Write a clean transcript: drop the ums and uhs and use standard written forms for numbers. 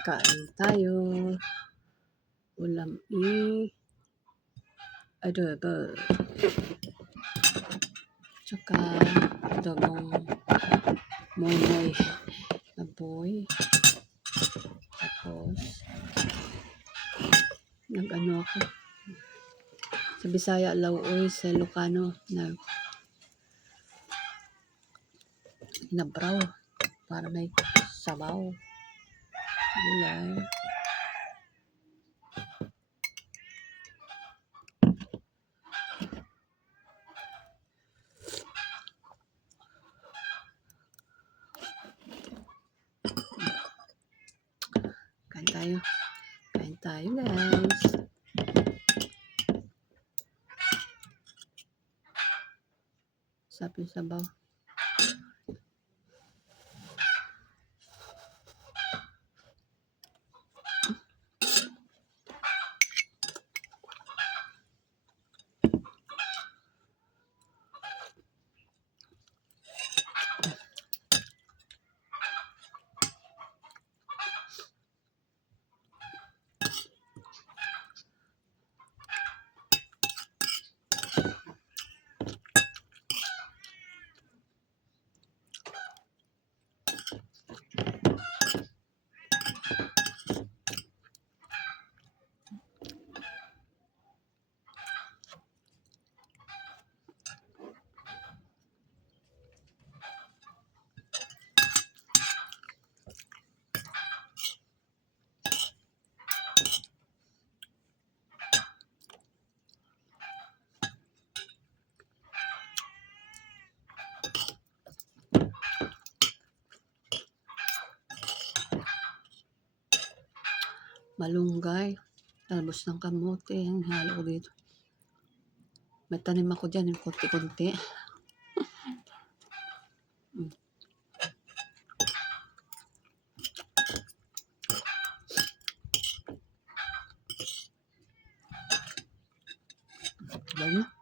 Kain tayo. Ulam adobo. Tsaka adobong moy na boy. Tapos nag-ano ako. Sa Bisaya, lauoy. Sa Ilocano, nabraw. Para may sabaw. Gulay. Kain tayo guys. Sabi sabaw. Malunggay. Talbos ng kamote. Ang halo ko dito. May tanim ako dyan. Yung konti-konti. Diba?